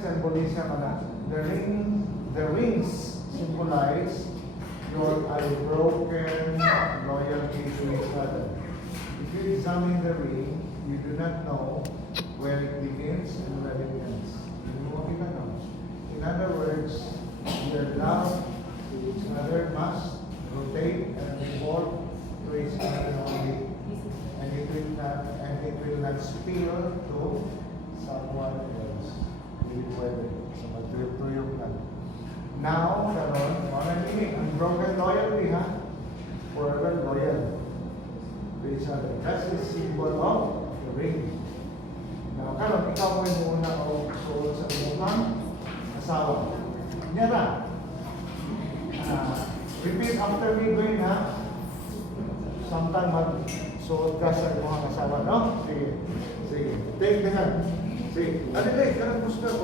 Symbolism na. The rings symbolize your unbroken loyalty to each other. If you examine the ring, you do not know where it begins and where it ends. Hindi mo makita. In other words, your love to each other must rotate and revolve to each other only. And it will not spill to someone else. Hindi pwede. So magtuyog-tuyog na. Now, karon, mga nini, unbroken loyalty, ha? Forever loyal to each other. That's the symbol of the ring. Now, karon, ikaw mo yung muna o suot sa umang asawa. Nyara. Repeat after me, Gwen, ha? Sometime mag-suot ka sa umang asawa, no? Sige. Sige. Take the hand. Sige. Alilay, karang gusto.